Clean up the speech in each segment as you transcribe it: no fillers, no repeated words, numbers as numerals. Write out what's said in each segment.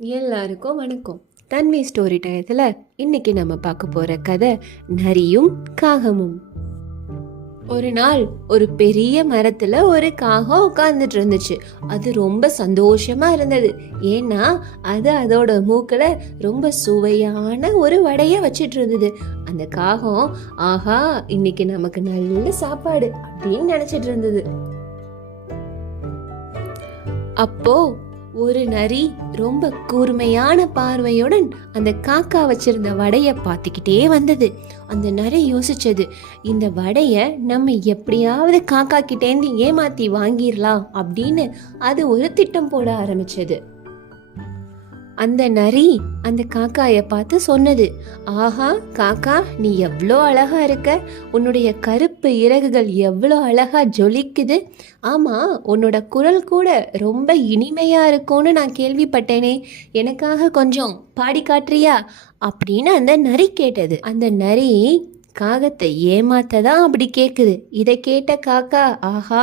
எல்லாருக்கும் வணக்கம். தன்வி ஸ்டோரி டயத்தில் இன்னைக்கு நம்ம பார்க்க போற கதை நரியும் காகமும். ஒரு நாள் ஒரு பெரிய மரத்துல ஒரு காகம் உட்கார்ந்துட்டு இருந்துச்சு. அது ரொம்ப சந்தோஷமா இருந்தது. ஏன்னா அது அதோட மூக்குல ரொம்ப சுவையான ஒரு வடைய வச்சிட்டு இருந்தது. அந்த காகம் ஆஹா இன்னைக்கு நமக்கு நல்ல சாப்பாடு அப்படின்னு நினைச்சிட்டு இருந்தது. அப்போ ஒரு நரி ரொம்ப கூர்மையான பார்வையுடன் அந்த காக்கா வச்சிருந்த வடைய பார்த்துக்கிட்டே வந்தது. அந்த நரி யோசிச்சது, இந்த வடைய நம்ம எப்படியாவது காக்கா கிட்டேந்து ஏமாத்தி வாங்கிடலாம் அப்படின்னு அது ஒரு திட்டம் போட ஆரம்பிச்சது. அந்த நரி அந்த காக்காயை பார்த்து சொன்னது, ஆஹா காக்கா, நீ எவ்வளோ அழகா இருக்க, உன்னுடைய கருப்பு இறகுகள் எவ்வளோ அழகா ஜொலிக்குது. ஆமா, உன்னோட குரல் கூட ரொம்ப இனிமையா இருக்கும்னு நான் கேள்விப்பட்டேனே, எனக்காக கொஞ்சம் பாடி காட்டுறியா அப்படின்னு அந்த நரி கேட்டது. அந்த நரி காகத்தை ஏமாத்ததான் அப்படி கேட்குது. இதை கேட்ட காக்கா ஆஹா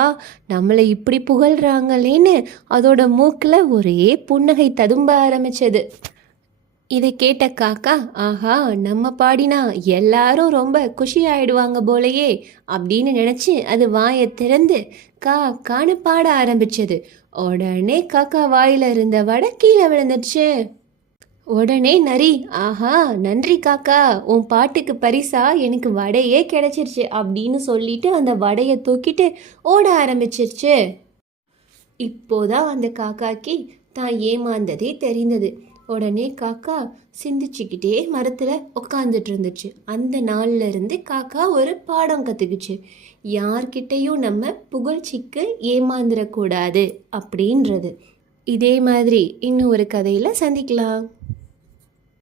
நம்மளை இப்படி புகழ்றாங்களேன்னு அதோட மூக்கில் ஒரே புன்னகை ததும்ப ஆரம்பிச்சது. இதை கேட்ட காக்கா ஆஹா நம்ம பாடினா எல்லாரும் ரொம்ப குஷி ஆயிடுவாங்க போலையே அப்படின்னு நினச்சி அது வாயை திறந்து கான்னு பாட ஆரம்பிச்சது. உடனே காக்கா வாயில இருந்த வடை கீழே விழுந்துடுச்சு. உடனே நரி ஆஹா நன்றி காக்கா, உன் பாட்டுக்கு பரிசா எனக்கு வடையே கிடைச்சிருச்சு அப்படின்னு சொல்லிட்டு அந்த வடையை தூக்கிட்டு ஓட ஆரம்பிச்சிருச்சு. இப்போதான் அந்த காக்காக்கு தான் ஏமாந்ததே தெரிந்தது. உடனே காக்கா சிந்திச்சுக்கிட்டே மரத்துல உட்காந்துட்டு இருந்துச்சு. அந்த நாள்ல இருந்து காக்கா ஒரு பாடம் கத்துக்குச்சு. யார்கிட்டையும் நம்ம புகழ்ச்சிக்கு ஏமாந்துடக்கூடாது அப்படின்றது. இதே மாதிரி இன்னும் ஒரு கதையில சந்திக்கலாம்.